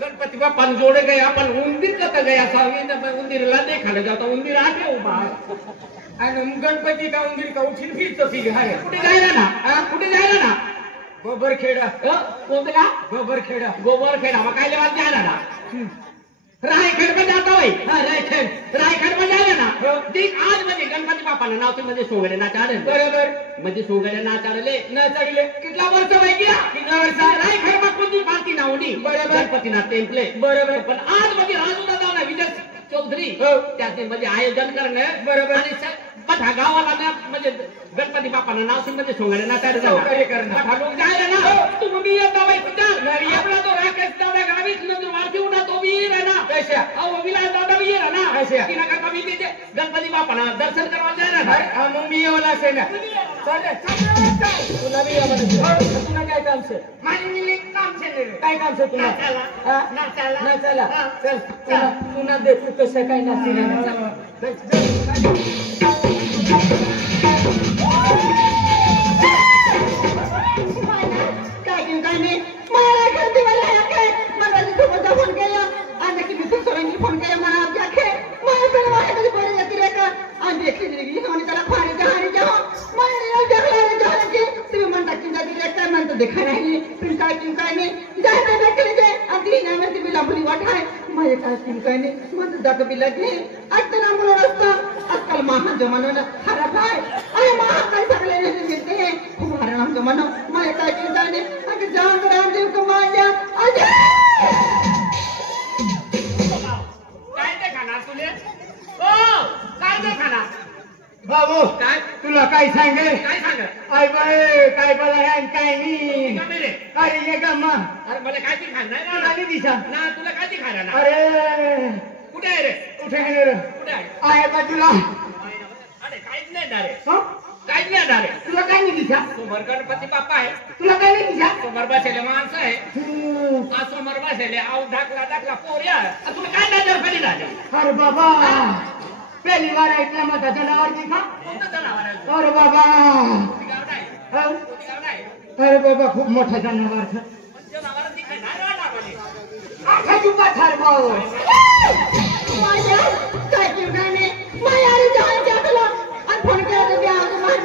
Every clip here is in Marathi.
गणपति बापा जोड़े गया अपन उंदीर कत गया था उंदीर ला देखा जाता उंदीर आके उभा आणि गणपती का उंदीर का उठीन फिरतो ती हाय कुठे जायला ना गोबरखेडा कोणतं का गोबरखेडा मग काय लेवा जायला ना रायखेड में जाता होय हां रायखेड में जायला ना देख आज म्हणजे गणपती बापानं नाव ते म्हणजे सोगडे ना चाले बरोबर म्हणजे सोगडे ना चालले कितला वर्ष वय गया कितला वर्ष रायखेड में कोणती पार्टी नावडी बरोबर गणपती ना टेम्पले बरोबर पण आज म्हणजे राजू दादा ना विजय चौधरी त्याचे म्हणजे आयोजन करणं बरोबर आणि बठा गावाला ना म्हणजे गणपती बापानं नाव म्हणजे सोंगडे ना चाले करणं लोक जायला ना तुम्ही येता बाई नाही आपला तो राकेश दादा गावीत नंतर वारती उडा तो वीर आहे ना कैसा अहो विलास दादा वीर आहे ना कैसा की नका कमी ते गणपती बापानं दर्शन करवा जायला ना मग मी येवला असे ना तुला भी तुला काय काम छे माझे काम छे काय काम छे तुला ना चला चल तुला दे तू कसं काय नाची ना काय नाही मला करते मला काय मला सोबत फोन केला आणि की मी सरांनी फोन केला मला आखे मला पण माझ्याकडे बरे जाते रे का आणि देखील गेली आणि त्याला फारी जाऊ मला जगला की तुम्ही म्हणता की जाते रे काय म्हणतो देखा नाही पण काय नाही जाय ना केले जे आणि नाही म्हणते मी लांबली वाट आहे माझे काय नाही म्हणतो जाग बिला की आता ना मुलं असता आजकाल महान जमाना खराब आहे अरे महान काय सगळे मिळते हैं खूप हराम जमाना माझे काय नाही अगं जान राम देव कमाया अजय काय ते खाणार तुले ओ काय ते खाणार बाबू काय तुला काय सांग आय बाय काय बोला काय नाही अरे ये गम्मा अरे मला काय ते खाणार नाही दिशा ना तुला काय ते खाणार ना अरे कुठे आहे रे कुठे आहे बाजूला अरे काहीच नाही ना रे काहीच नाही ना रे तुला काय नाही दिशा समोर गणपती बाप्पा आहे तुला काय नाही दिशा समोर बसलेले माणसं आहे समोर बसलेले आऊ ढाकला पोऱ्या तुला काय नजर पडली राजा अरे बाबा पहली बार ऐकला माझा जनावर दिखा कोणतं जनावर अरे बाबा अरे बाबा खूप मोठा जनावर दिखाय आखा जुका ठरवाव माझ्या काय किरगाने मायारी जान जातला आणि फोन केला तर द्या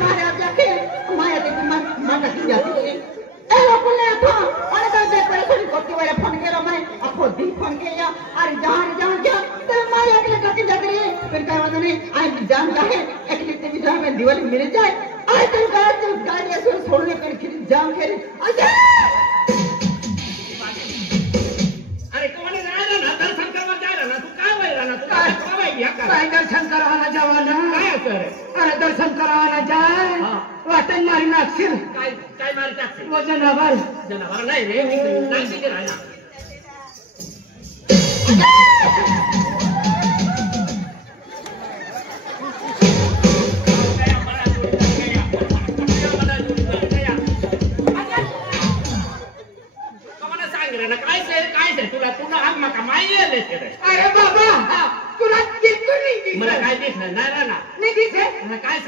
मारे आप जाके माया ते माता की जाती ए लोकने था आणि तर देख पर थोड़ी कोटी वाला फोन केला मैं आपको दी फोन किया अरे जान क्या तर माया अगले कटी जाती है फिर काय होता नहीं आई जान जाके अगले ते भी में दिवाली मिल जाए आई तो गाड़ी ऐसे छोड़ने कर के जाम करे अजय काय दर्शन करायला जावाना अरे दर्शन करायला जाय वाटण मारी नागशील काय मारी टाकशील जनावर नाही रे नाही राहिला काय तुला तुला आग मका माहिती अरे बाबा तुला दिसतो मला काय दिसलं नाही दिसे काय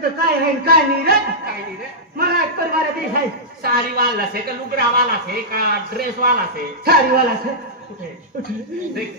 काय आहे काय नाही रे मला एक परिवार देश आहे साडी वाला से का लुगड़ा वाला से का ड्रेस वाला से साडी वाला से कुठे देख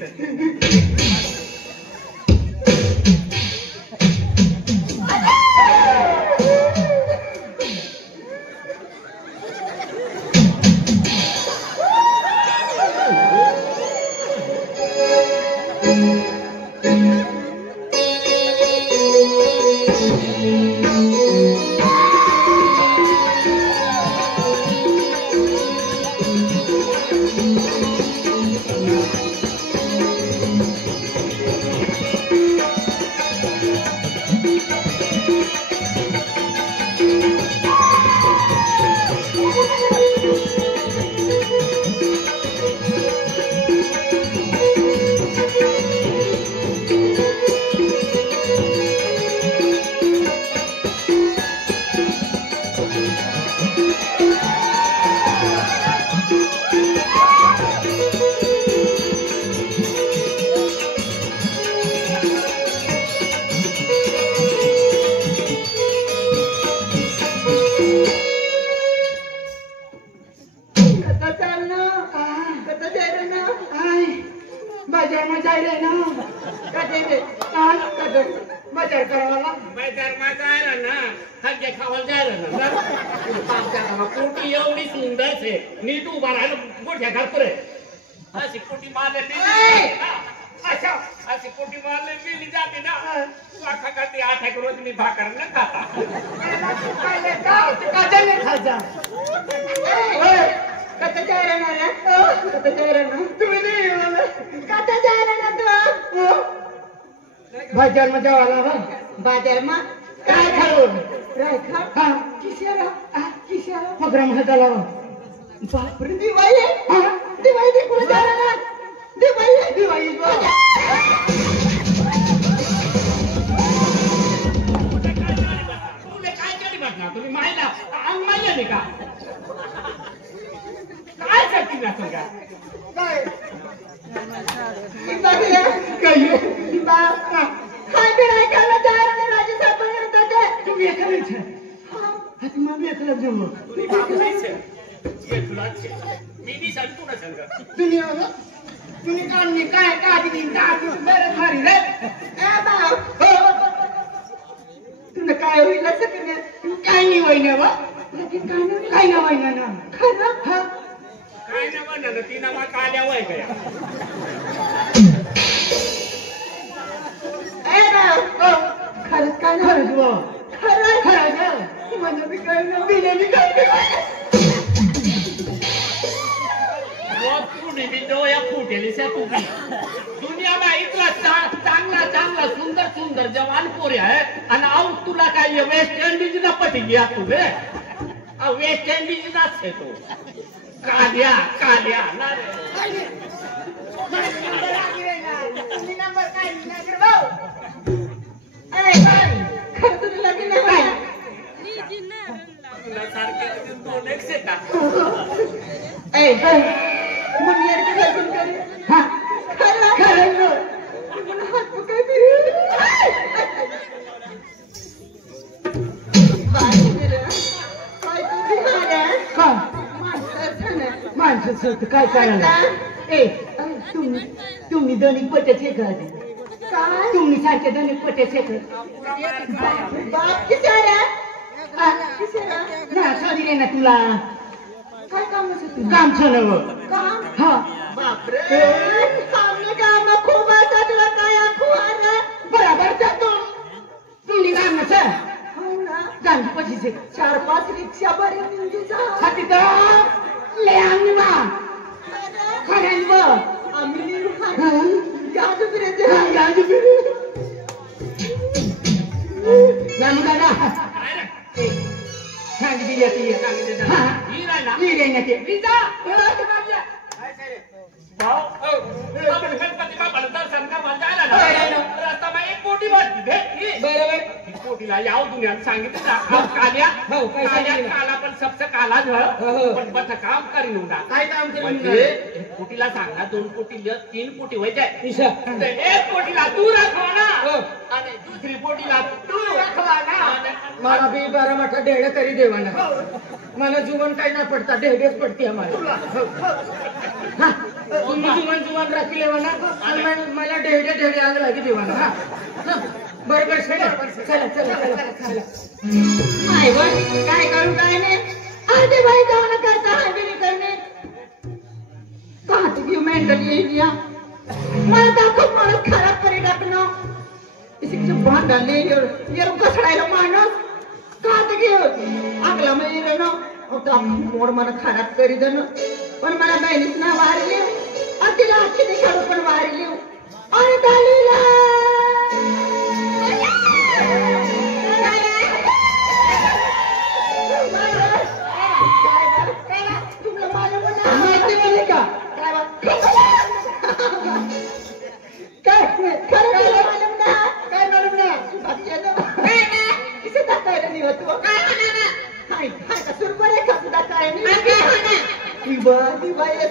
मजा आहे ना कधी कधी मजा करावा बाजार माझा आहे ना खाद्य खावायला जायला ना पोटी एवढी सुंदर छे नीट उभा राहिलं मोठ्या घालतोय अशी पोटी मारले अच्छा अशी पोटी मारले मिली जाते ना तू आखा खाते 8 रोज मी भाकर न खाता काजल खाजा कथा जा रहा है कथा जा रहा है तुम्ही नाही कथा जा रहा तू बाजार मध्ये आला बाजार मा काय खाऊ काय खा हा किशाला प्रोग्राम हदाला बापरे दिवाळी दिवाळी कुठे जाणार दिवाळी तुले काय केली म्हटलं तुम्ही मायला अंग मायला नाही का काय करती ना सगळ्या काय काही काय कराय काला जायला राजे साहेब म्हणतात तुम्ही एकच हात मागे एकला जमलो तुम्ही बापरायचे ये तुलाच मी नी सांगतो ना सांग तुम्ही काढणी काय काढली बरं भारी रे तुला काय होईल असं काय नाही होईना वा काय ना होईना ना खरं काय ना म्हणलं ती ना मग आल्या वय गया खरंच काय खरंच खरं खरं म्हणजे मी काय बिर्याणी काय या फुटेली दुनिया में इतना चांगला सुंदर सुंदर जवान पोरे है आणि आऊ तुला काय वेस्ट इंडीज ना पटी गया तुझे वेस्ट इंडीज ना छे तो कालिया ना नंबर काय नाही भाऊ खरं तुला लगीन काय तुला सारखे दोन एक से का मुनियर के लगन करे हां खरं तुला हात पकड दे बाई मेरा काय तू बिहार का माणसं काय करायला तुम्ही दोन्ही पटचे का काय तुम्ही सारखे दोन्ही पटचे का बाप किसारा ना सॉरी रे ना तुला काय काम असतं काम छनव काम हा बाप रे सामने काम खूप असतं तुला काय खुआरा बराबर जातो तुम्ही काम नसे हो ना जान पछीसे 4-5 रिक्षा बरे निंदीचा हाती तो ले आणवा खरं व आम्ही याद बिरे नाम दादा सांग दिली ती सांग दे ना ही राहिना ते विजा आपण गणपती बाबाला दर्शन का जायला ना रस्ता में एक कोटी भेटली बरोबर कोटीला याव दुनियात सांगितलं काल्या काला पण सबसे काला पण बस काम करी नव्हता काय काम म्हणजे एक कोटीला सांगा 2 कोटी 3 कोटी व्हायचे एक कोटीला तू राखवा ना आणि दुसरी कोटीला तू राखवा ना मला बी 12 मोठा ढेडे तरी देवा ना मला जीवन काही ना पडता ढेडेच पडते आम्हाला तुम्ही जीवन राखले म्हणा मला ढेडे आग लागी देवा ना बरोबर चला काय करू काय नाही अर्धे बाई जाऊन करता हजेरी करणे कहाँ की मेंटली इंडिया मला दाखव माणूस खराब करे टाकणं इसी भांडण ये कसडायला माणूस कहाँ घेऊ आगला महिने ना होता मोड मला खराब करी दे ना पण मला बहिणीच ना वारली आणि तिला आखी दिखाडू पण वारली अरे दालीला दिवाळी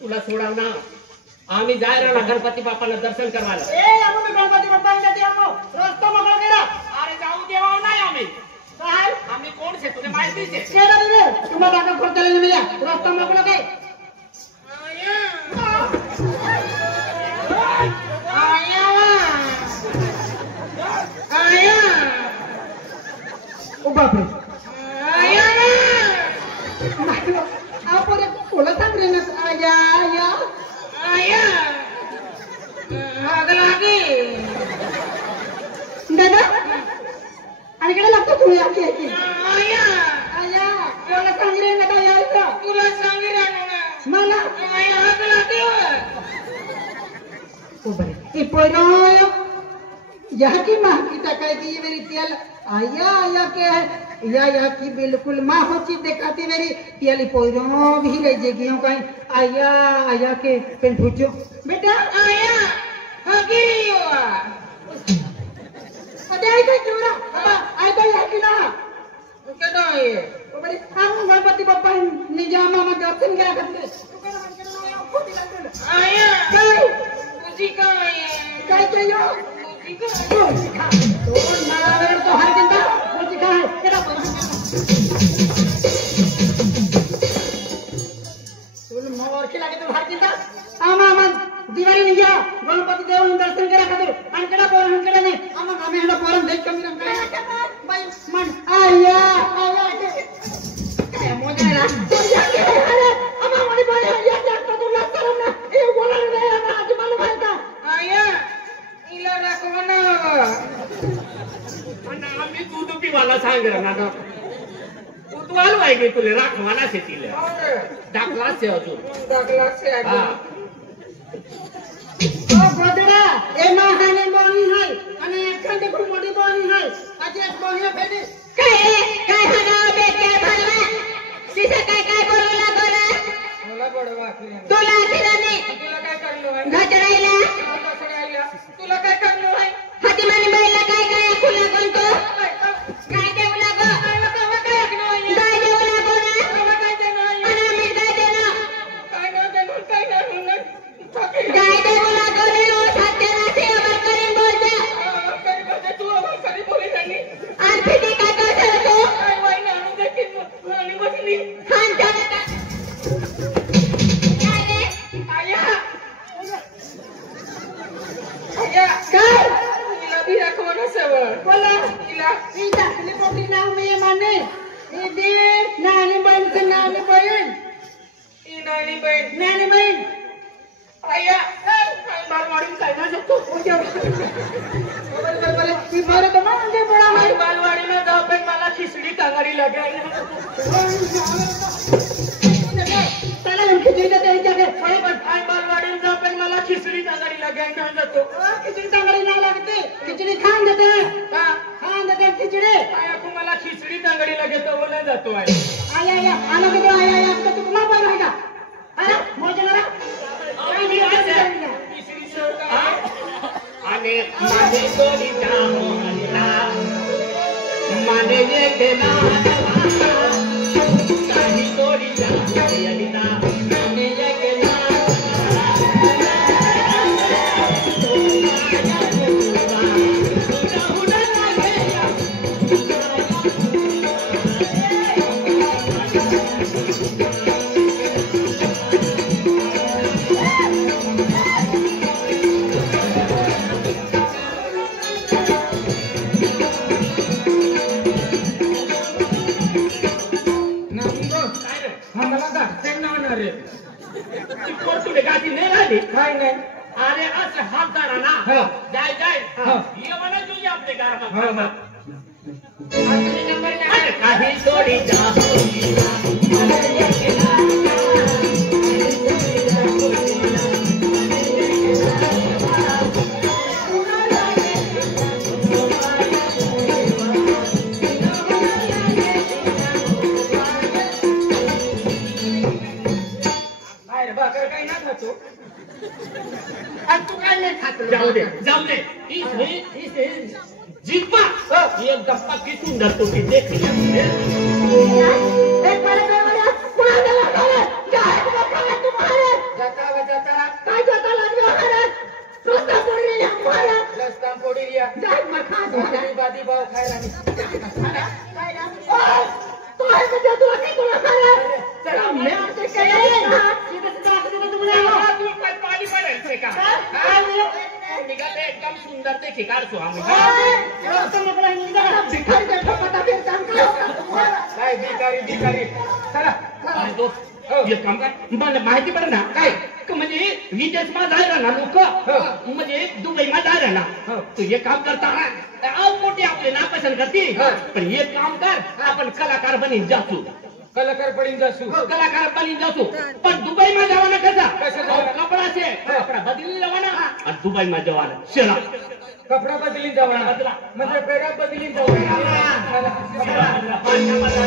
तुला सोडाव ना आम्ही जायला ना गणपती बाप्पाला दर्शन करायला गणपती बाप्पा रस्ता मोकळा केला अरे जाऊ देवा नाही आम्ही काय आम्ही कोण छे तुला माहितीच आहे तुम्हाला खोटायला मिळाला रस्ता मोकळा काय बापरे आपण कोला सांग रे ना आया आया आया आगलागे दादा आणि कडे लागतो तुम्ही आकी आकी आया आया कोला सांग रे ना काय आया तुला सांग रे ना मला आया आगलागे ओ बरे ए पोरो यह की मां की टकाई दी मेरी तेल आया आया के या की बिल्कुल मां होची देखाती मेरी तेली पोरो भी रह जेगी हूं कहीं आया आया के पेन पूछो बेटा आया हगिरी हुआ अरे आई तो चूरा बाबा आई तो या की ना के तो ये तो बड़ी हम गणपति बाप्पा निजामा में दर्शन करा करते आया काय तुझी काय काय चाहिए तो नावेर तो हर दिन मुझे कहा है तेरा तुम मोर के लागे तो हर दिन आमा मन दिवाली नहीं गया गणपति देव दर्शन करा खातिर आणि केला पोर हम केला नाही आमा आम्ही हेला पोरन देख कमी रंग बाई मन आया आया काय मोजरा अरे आमा मनी बाई या जास्त तुला करम ना ए बोला रे आमा आज मालूम आहे का आया इला राखवना आणि आम्ही दूध पिवायला सांगितलं ना उतवाल वाईगे तुले राखवाना शेतीले टाकला से अजून दाखला से हा ओ गोदरा ए महाने बोनी है आणि एखादी खूप मोठी बोनी है आज एक बोनी भेटी काय हगा बे काय भरवा तिथे काय काय बोलवला गोरा मला बडवा तुला किराने तुला काय करलो आहे घचरायला तुला काय करलो आहे हातीमाने बाईला काय काय खुला कोणतो काय देऊ लागो काय ऐकलो आहे काय देऊ लागो ना काय देऊ आणि मी काय देऊ काय न देऊ काय न काय देऊ लागो रे ओ सत्याना सेवा करीन बोलते तू आवाज करी बोली नाही आज किती काय करतो तू काय वय ना आणि देखील आणि बसली खान जाने का काय रे आया आया काय इला भी राखवना सवळ बोला इला ई टाकली पोटी नाव मी माने ई दे नानी बहीण चं नानी बहीण ई नानी बहीण आया काय बालवाडी काय ना जतो बरोबर ती बरं तर म्हणजे बडा हाय बालवाडी में जाओ पे मला खिचडी कांगारी लगे चला हम खिचडी देते हैं क्या अरे पण आई बालवाडी में जाओ पे मला खिचडी कांगारी लगे ना जतो खिचडी कांगारी ना लगते खिचडी खान देते हैं हां खान देते हैं खिचडी आया को मला खिचडी कांगारी लगे तो बोले जातो आहे आया आया आलो के आया आया तो तुम ना पाई का अरे मोजला आणि माझे तोरी जामो हल्ला माने जे केला काही तोरी जामो हल्ला माने जे केला काय नाही अरे असं हात धरा ना हा. जाय जाय हा. ये म्हणा तुझी आपले हा, गारबा हा. अरे काही थोडी काय रे भाकर काय ना खातो आणि तू काय नाही खात जाऊ दे इसे जिब्बा एकदम पक्की सुंदर तो की देख लिया एक बार काय म्हणे कुणाला लागले काय तुम्हाला तुम्हाला जाता व जाता काय जाता लागले महाराज रस्ता पडली महाराज लसता पोडी रिया जाय मग खा तुम्हाला बादी भाव खायला नाही तो आहे म्हणजे तुला काय तुला महाराज चला, मी आमचे काय तू पण पाणी पडायचे का निघाले एकदम सुंदर ते काढतो आम्ही काय भिकारी भिकारी चला आणि तो एक काम कर मला माहिती पडे ना काय का म्हणजे विदेशમાં जायला ना लोक म्हणजे दुबईમાં जायला ना हो. तो हे काम करता मोठे आपले नापसंत करते हो. पण एक काम कर आपण कलाकार बनीन जातो कलाकार पडीन जासू कलाकार बनीन जातो पण दुबईમાં જવાના कसं कसा जवाना? कपडा છે कपडा बदली લેવાના आणि दुबईમાં જવાના चला कपडा बदली जावा बदला. म्हणजे पेरा बदली जावा चला, चला.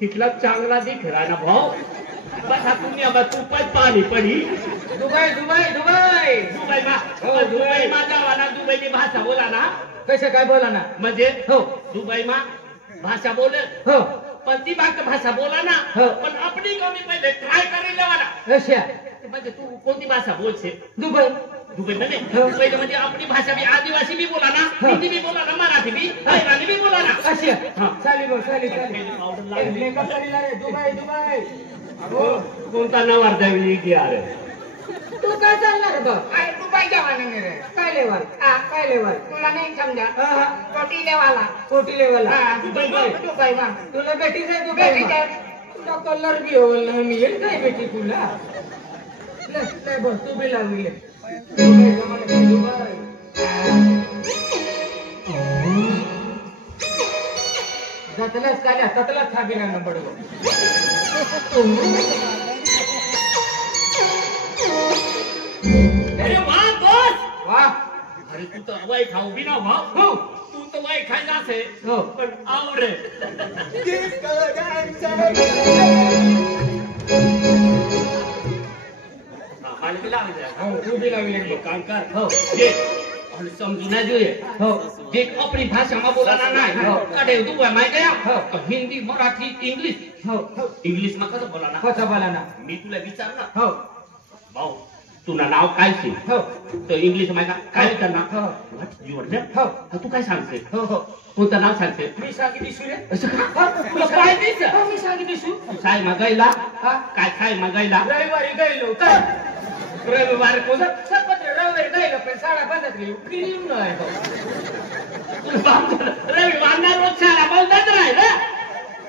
कितना चांगला दिख रहा ना भाऊ बस हा दुनिया में तू पण पाणी पडी दुबई दुबई दुबई दुबई मा हो, दुबई मा जावाना दुबईची भाषा बोला ना कसे काय बोला ना म्हणजे हो दुबई मा भाषा बोले हो पण ती भाषा बोला ना हो. पण आपली कमी पहिले ट्राय करायला वाला रशिया म्हणजे तू कोणती भाषा बोलते दुबई दुबई मध्ये हो. पहिले म्हणजे आपली भाषा बी आदिवासी बी बोला ना हो. हिंदी बी बोला ना मराठी बी हैराणी बी बोला ना रशिया हा. चाली भाऊ चाली चाली मेकअप चालीला रे दुबई दुबई हो, कोणता नवारदा विली अरे तू काय चालणार बघ अरे दुबई जावाना नाही रे काय लेवल काय लेवल तुला नाही समजा हा हा कोटी लेवाला कोटी लेवल दुबई दुबई मा तुला बेटी जाय तू बेटी जाय. तुला कलर बी होईल ना मी येईल काय बेटी तुला नाही बस तू बी लागली दुबई जमाने का दुबई जतलच काल्या ततलच थाबिना न बडगो अरे वाह बॉस वाह अरे तू तर वाई खाऊ बी ना भाऊ हो तू तर वाई खाय जासे हो पण आवरे हाल बी लावले हो तू बी लागली एक काम कर हो ये और समझू ना જોઈએ हो देख अपनी भाषाમાં બોલાના નહીં हो. કાઢે દુબઈમાં ગયા हो. તો हिंदी मराठी इंग्लिश हो इंग्लिशમાં कसं बोलाना कसं बोला ना मी तुला विचार ना हो भाऊ तुला नाव काय છે हो તો इंग्लिशમાં काय विचारणार हो व्हॉट युअर नेम हो तू काय सांगते हो हो कोणतं नाव सांगते मी सांगितली सुरे असं का तुला काय दिसत हो मी सांगितली सु काय मागायला हा काय काय मागायला रविवारी गेलो काय रविवार कोण सपत रविवारी गेलो पण साडा बंदात गेली उकडी येऊन नाही हो. तुला बाप झालं. रविवार ना रोज शाळा बंदच राहिलं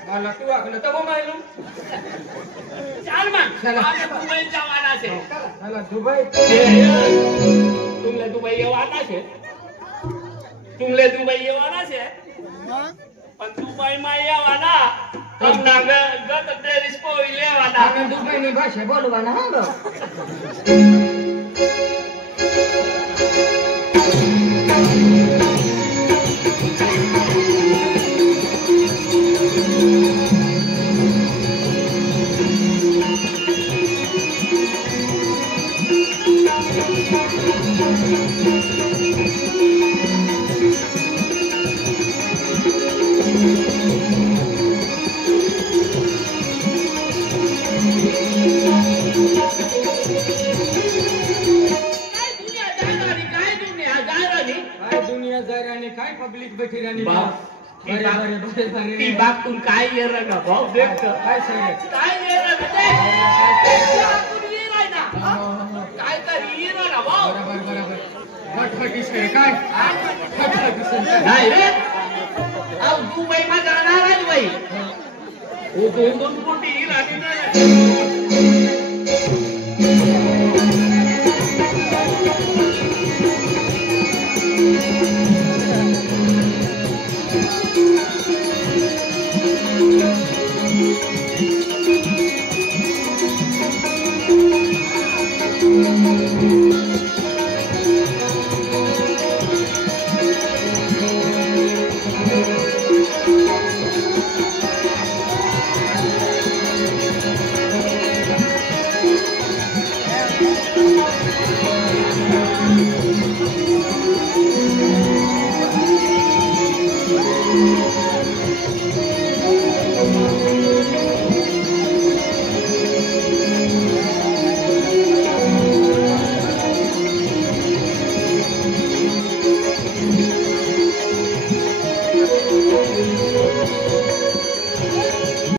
मला तू वागलं तर मायलू चाल मग चला. आता दुबई जवाना છે चला दुबई ये, तुला છે तुमले दुबई येवाना છે પણ દુબઈ માં येवाना તમને ગત ટેરિસ પોઈ લેવાના આપણે દુબઈની ભાષા બોલવાના હા બા काय पब्लिक बैठी राणी ती बागतून काय येणार ना भाऊ देख काय सांगे काय येणार ना काय तरी येणार ना भाऊ बरोबर बरोबर फटफटीस आहे काय फटफटीस नाही रे अहो दुबई मा जाणार आहे बाई ओ दोन कोटी राणी नाही